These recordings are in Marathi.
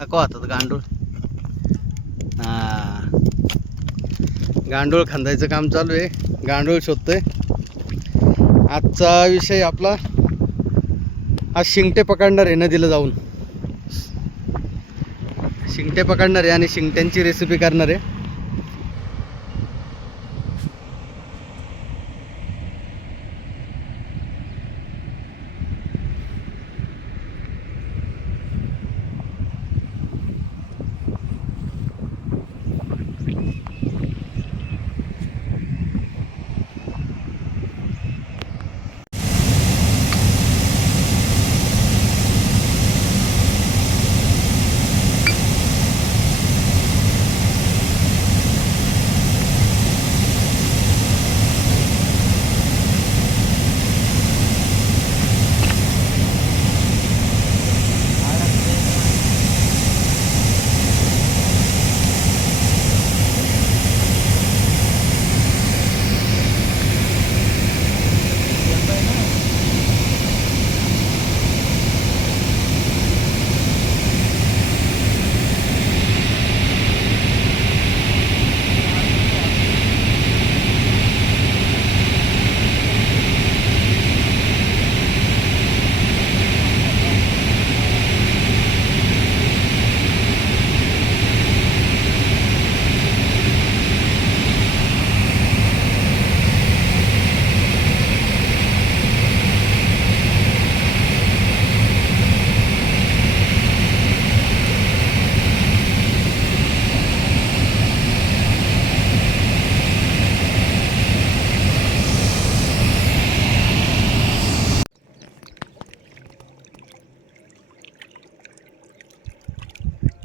नको आता गांडूळ. हा, गांडूळ खांदायचं काम चालू आहे. गांडूळ शोधतोय. आजचा विषय आपला आज शिंगटे पकडणार आहे. नदीला जाऊन शिंगटे पकडणार आहे आणि शिंगट्यांची रेसिपी करणार आहे.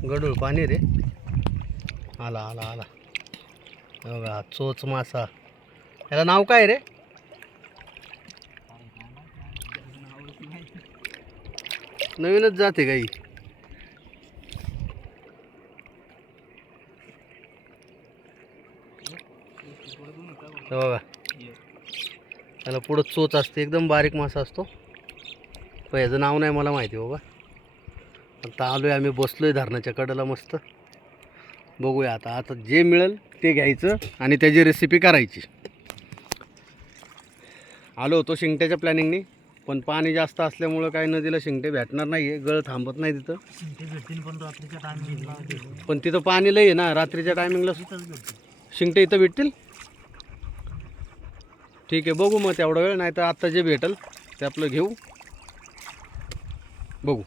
गडूळ पाणी रे. आला आला आला. बघा चोच मासा. याला नाव काय रे? नवीनच जाते गाई. बघा त्याला पुढं चोच असते. एकदम बारीक मासा असतो. पण याचं नाव नाही मला माहिती बाबा. आता आलोय आम्ही, बसलोय धरणाच्या कडेला मस्त. बघूया आता आता जे मिळेल ते घ्यायचं आणि त्याची रेसिपी करायची. आलो होतो शिंगट्याच्या प्लॅनिंगनी, पण पाणी जास्त असल्यामुळं काही नदीला शिंगटे भेटणार नाही आहे. गळ थांबत नाही तिथं. शिंगटे भेटतील पण रात्रीच्या टायमिंगला. पण तिथं पाणी लई आहे ना. रात्रीच्या टायमिंगला शिंगटे इथं भेटतील. ठीक आहे, बघू मग तेवढा वेळ. नाही तर आत्ता जे भेटेल ते आपलं घेऊ, बघू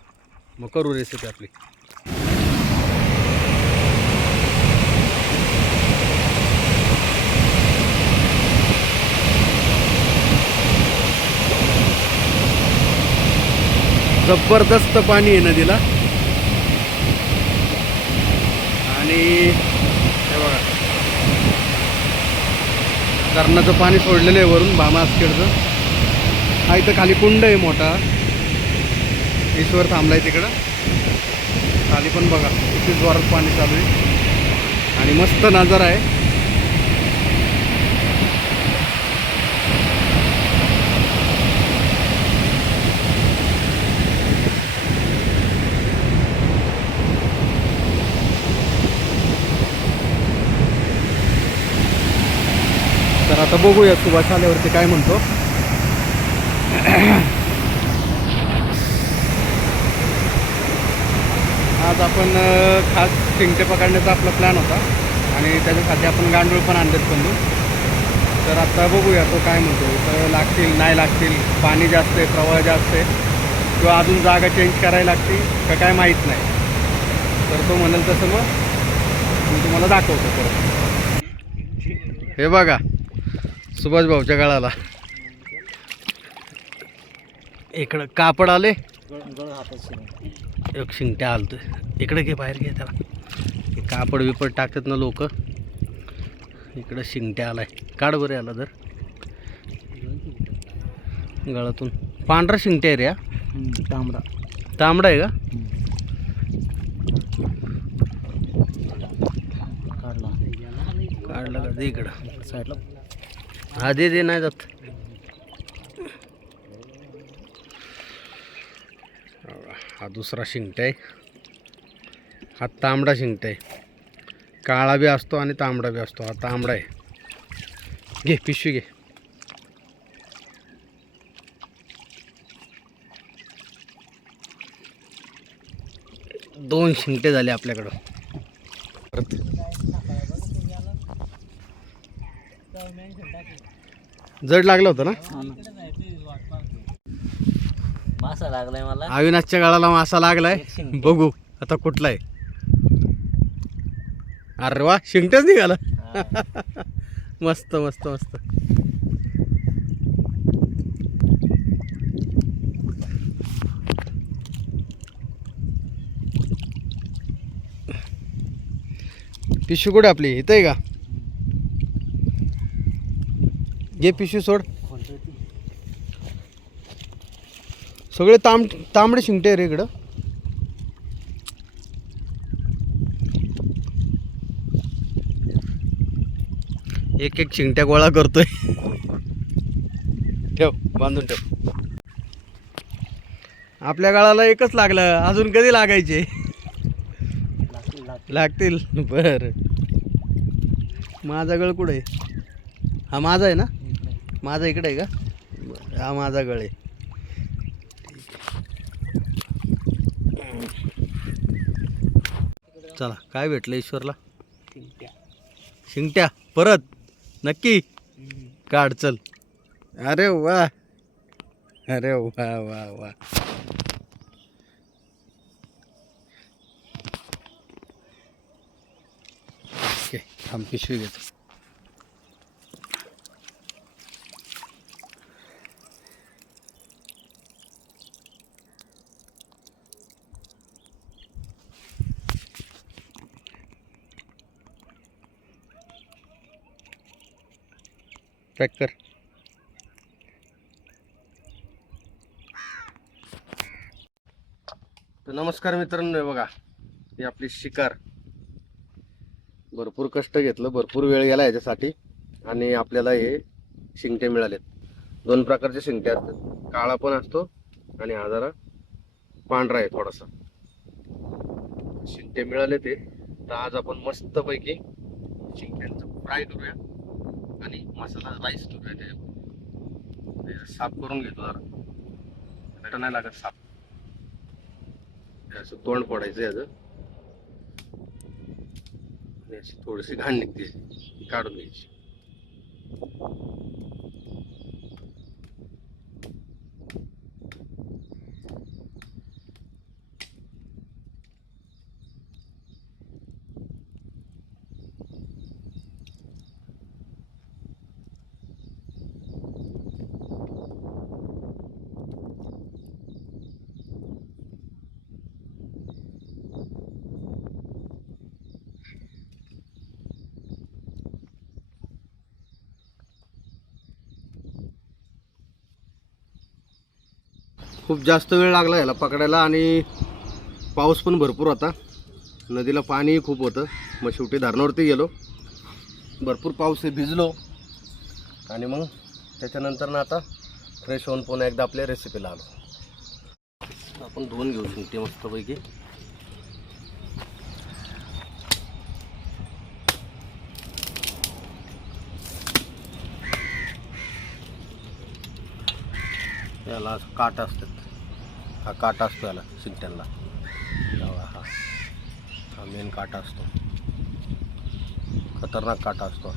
मग करू रेसिपी आपली. जबरदस्त पाणी आहे नदीला. आणि हे बघा धरणाचं पाणी सोडलेलं आहे वरून भामासखेडचं. हा इथं खाली कुंड आहे मोठा. ईश्वर थांबलाय तिकडं खाली. पण बघा किती जोरात पाणी चालू आहे आणि मस्त नजारा आहे. तर आता बघूया सुभाष आल्यावरती काय म्हणतो. आज आपण खास शिंगटे पकडण्याचा आपला प्लॅन होता आणि त्याच्यासाठी आपण गांडूळ पण आणलेत पण. तर आता बघूया तो काय म्हणतो. तर लागतील नाही लागतील, पाणी जास्त आहे, प्रवाह जास्त आहे, किंवा अजून जागा चेंज करायला लागते का काय माहीत नाही. तर तो म्हणाल तसं मग मी तुम्हाला दाखवतो परत. हे बघा सुभाष भाऊच्या गळाला इकडं कापड आले. एक शिंगट्या आलतोय. इकडे घे, बाहेर घे त्याला. कापड बिपड टाकतात ना लोक. इकडं शिंगट्या आलाय. काढ बरं आला जर गळातून. पांढरा शिंगट्या आहे रे. तांबडा तांबडा आहे का? काढला का? दे इकडं साईडला. हा दे नाही जात. हा दुसरा शिंगटा आहे. हा तांबडा शिंगटा आहे. काळा बी असतो आणि तांबडा बी असतो. हा तांबडा आहे. घे पिशवी घे. दोन शिंगटे झाले आपल्याकडं. परत जड लागलं होतं ना. मासा लागलाय मला. अविनाशच्या गाळाला मासा लागलाय. बघू आता कुठला आहे. अरे वा शिंगटच निघाला. मस्त मस्त मस्त. पिशवी कुठे आपली इथं आहे का. घे पिशवी सोड. सगळे तांबडे शिंगटे रे इकडं. एक एक शिंगट्या गोळा करतोय. ठेव बांधून ठेव. आपल्या गाळाला एकच लागलं. अजून कधी लागायचे. लागतील. बर माझा गळ कुठं आहे. हा माझा आहे ना. माझा इकडे आहे का. हा माझा गळ आहे. चला काय भेटलं ईश्वरला. शिंगट्या परत नक्की काढ चल. अरे वा अरे वा वा वा. ओके थांब पिशवी घेतो. पॅक कर. तर नमस्कार मित्रांनो. बघा ही आपली शिकार. भरपूर कष्ट घेतलं. भरपूर वेळ गेला याच्यासाठी. आणि आपल्याला हे शिंगटे मिळालेत. दोन प्रकारचे शिंगटे असतात. काळा पण असतो आणि हा जरा पांढरा आहे थोडासा. शिंगटे मिळाले ते. तर आज आपण मस्तपैकी शिंगट्यांचं फ्राय करूया आणि मसाला राईस करूया. त्याच्यावर साफ करून घेतो जरा. बेटा नाही लागत साफ. असं तोंड फोडायचं याचं. थोडीशी घाण निघते काढून घ्यायची. खूप जास्त वेळ लागला याला पकडायला आणि पाऊस पण भरपूर होता. नदीला पाणी खूप होतं. मग शेवटी धरणावरती गेलो. भरपूर पाऊस आहे. भिजलो आणि मग त्याच्यानंतर ना आता फ्रेश होऊन पुन्हा एकदा आपल्या रेसिपीला आलो. आपण धुवून घेऊ शिंगटे मस्तपैकी. याला काटा असतात. हा काटा असतो याला शिंगट्यांना. हा हा मेन काटा असतो. खतरनाक काटा असतो.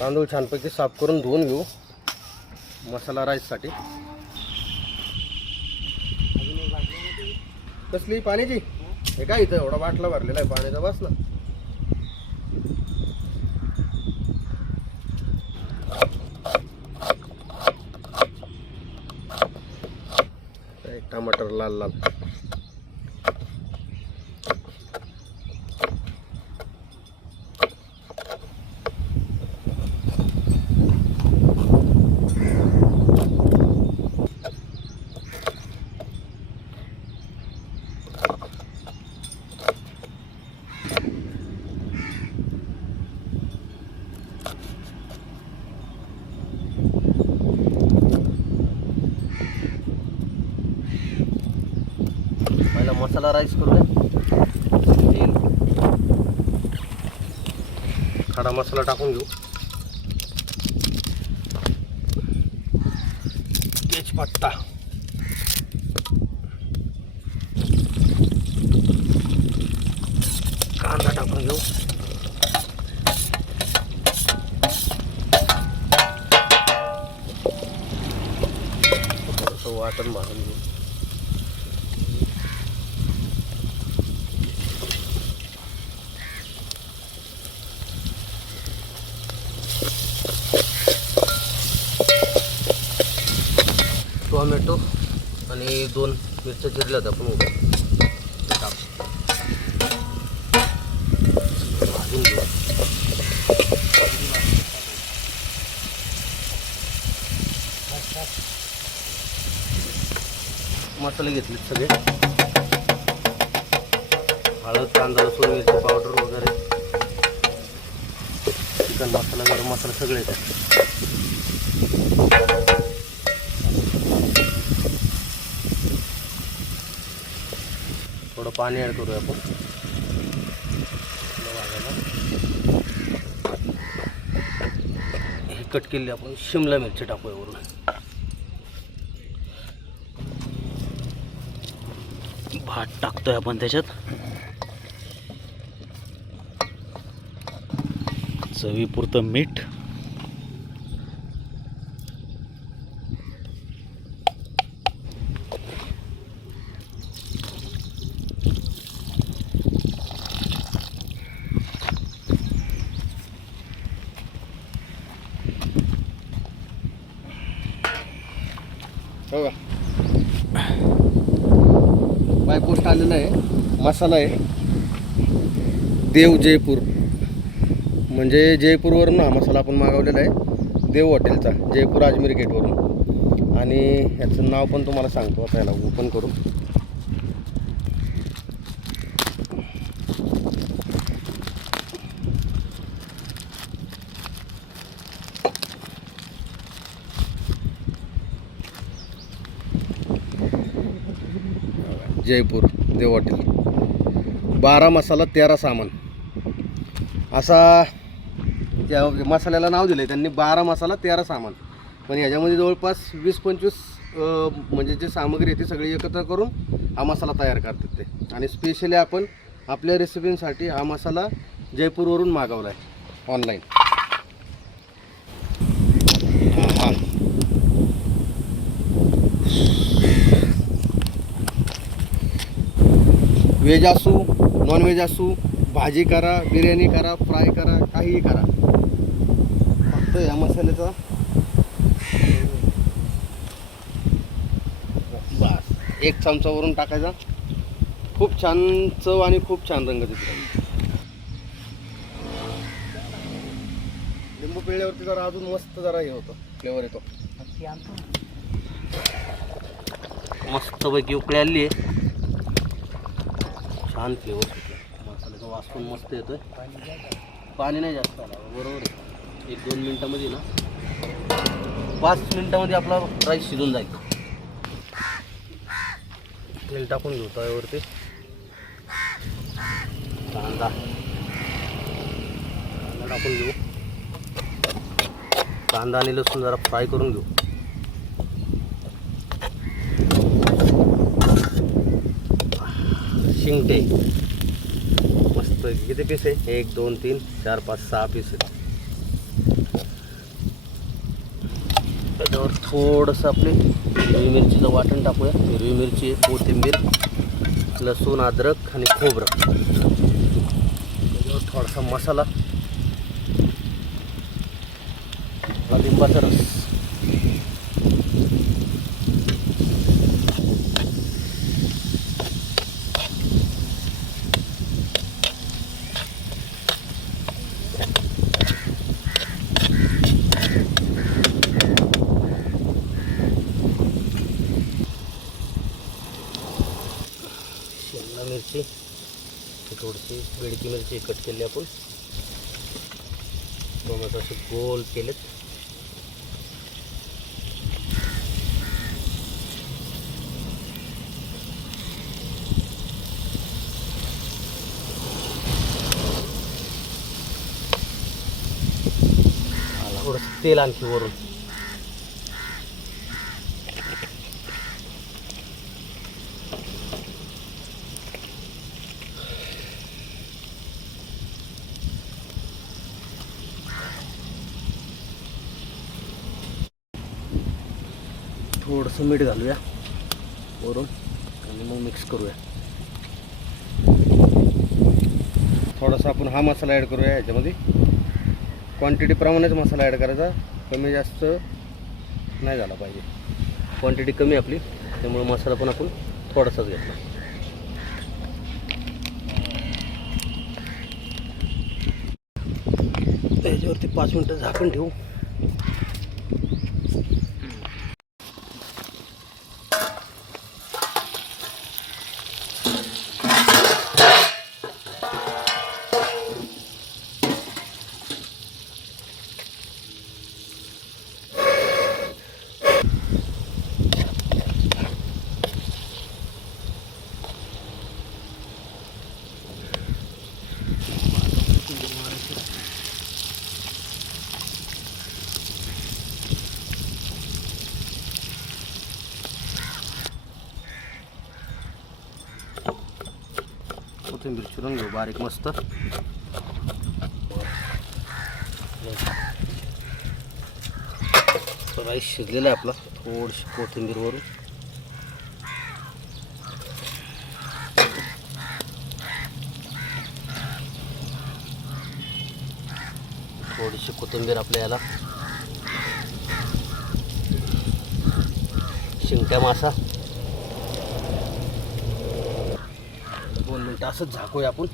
तांदूळ छानपैकी साफ करून धुवून घेऊ मसाला राईससाठी. कसली पाण्याची. हे काय इथं एवढा बाटला भरलेला आहे पाण्याचा. बस ना. टमाटर लाल लाल. मसाला राईस करूया. खडा मसाला टाकून घेऊ. तेजपत्ता, कांदा टाकून घेऊ. थोडंसं वाटण भाजून घेऊ. टोमॅटो आणि 2 मिरच्या चिरल्या होत्या आपण भाजून घेऊ. मसाले घेतले सगळे, हळद, कांदा, लसूण, मिरची पावडर वगैरे, चिकन मसाला, गरम मसाला सगळे येतात. थोडं पाणी ॲड करूया आपण. हे कट केले आपण शिमला मिरची टाकूया वरून. भात टाकतोय आपण त्याच्यात. चवीपुरतं मीठ, हो का बाय पोस्ट आलेला आहे. मसाला आहे देव जयपूर, म्हणजे जयपूरवरून हा मसाला आपण मागवलेला आहे देव हॉटेलचा, जयपूर अजमेर गेटवरून. आणि ह्याचं नाव पण तुम्हाला सांगतो. आता याला ओपन करू. जयपूर देव हॉटेल. 12 मसाला 13 सामान असा त्या मसाल्याला नाव दिलं आहे त्यांनी. 12 मसाला 13 सामान. पण ह्याच्यामध्ये जवळपास 20-25 म्हणजे जे सामग्री आहे ती सगळी एकत्र करून हा मसाला तयार करतात ते. आणि स्पेशली आपण आपल्या रेसिपींसाठी हा मसाला जयपूरवरून मागवला आहे ऑनलाईन. व्हेज असू नॉन व्हेज असू, भाजी करा, बिर्याणी करा, फ्राय करा, काहीही करा, फक्त या मसाल्याचा बस 1 चमचा वरून टाकायचा. खूप छान चव आणि खूप छान रंग दिसतो. लिंबू पिळल्यावरती जरा अजून मस्त जरा हे होतं, फ्लेवर येतो. मस्तपैकी उकळी आली आहे. छान फ्लेवर सुटला. मसाल्याचा वास पण मस्त येतोय. पाणी नाही जास्त आला, बरोबर आहे. 1-2 मिनटामध्ये ना 5 मिनटामध्ये आपला राईस शिजून जाईल. तेल टाकून घेऊ तव्यावरती. कांदा टाकून घेऊ. कांदा आणि लसूण जरा फ्राय करून घेऊ. शिंगटे मस्त. किती पीस आहे? 1 2 3 4 5 6 पीस आहे. त्याच्यावर थोडंसं आपले हिरवी मिरचीचं वाटण टाकूया. हिरवी मिरची, कोथिंबीर, लसूण, अद्रक आणि खोबरं. त्याच्यावर थोडासा मसाला, लिंबाचा रस. शिमला मिरची, थोडीशी बेडकी मिरची कट केली आपण. टोमॅटो असे गोल केलेत. थोडंसं तेल आणखी वरून. थोडंसं मीठ घालूया वरून आणि मग मिक्स करूया. थोडासा आपण हा मसाला ॲड करूया ह्याच्यामध्ये. क्वांटिटीप्रमाणेच मसाला ॲड करायचा, कमी जास्त नाही झाला पाहिजे. क्वांटिटी कमी आपली, त्यामुळे मसाला पण आपण थोडासाच घेतला. त्याच्यावरती 5 मिनटं झाकण ठेवू. कोथिंबीर चिरून घेऊ बारीक मस्त. राईस शिजलेला आहे आपला. थोडीशी कोथिंबीर वरून. थोडीशी कोथिंबीर आपल्या याला. शिंगट्या मासा 2 मिनटं असंच झाकूया आपण,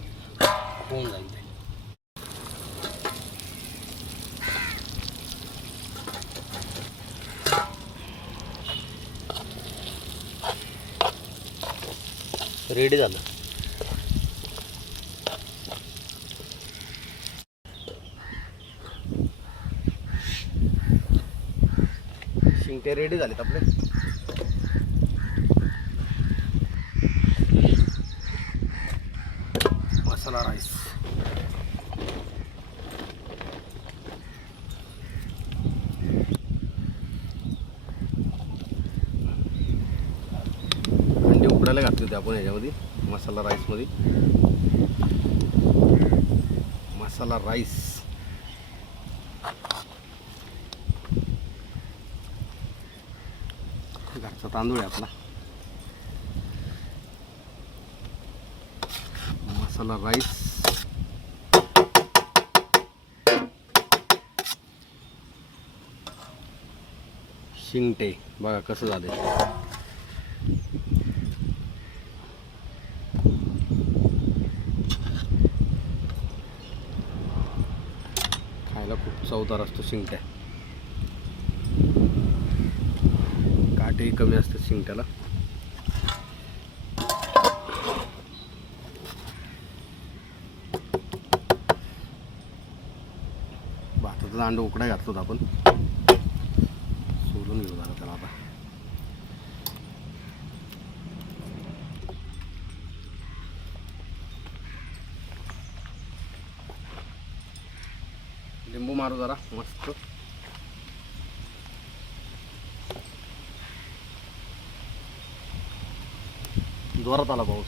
होऊन जाईल ते. रेडी झालं. शिंगटे रेडी झालेत आपले. मसाला राईस. अंडी उकडायला घातली होती आपण ह्याच्यामध्ये, मसाला राईसमध्ये. मसाला राईस. घरचा तांदूळ आहे आपला. मसाला राईस. शिंगटे बघा कसं झाले. खायला खूप चवदार असतो शिंगट्या. काटेही कमी असतात शिंगट्याला. भाताचं अंड उकडाय घातलं होतं आपण. सोडून घेऊ जरा त्याला आता. लिंबू मारू जरा मस्त. जोरात आला पाऊस.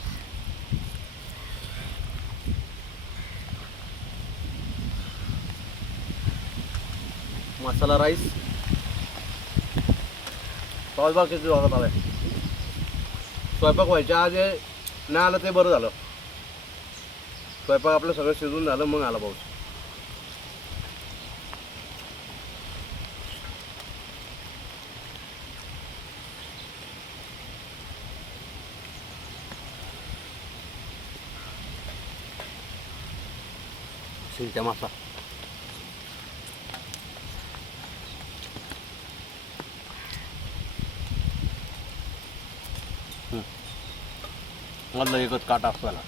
मसाला राईस. स्वयंपाक किती जोरात आलाय. स्वयंपाक व्हायच्या आधी नाही आलं ते बरं झालं. स्वयंपाक आपलं सगळं शिजून झालं मग आला पाऊस. शिंगट्या मासा. मधलं एकच काटा असताना.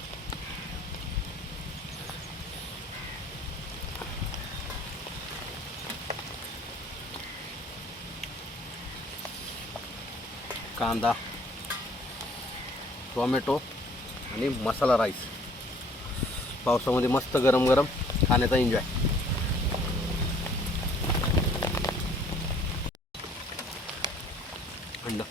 कांदा, टोमॅटो आणि मसाला राईस. पावसामध्ये मस्त गरम गरम खाण्याचा एन्जॉय. अंड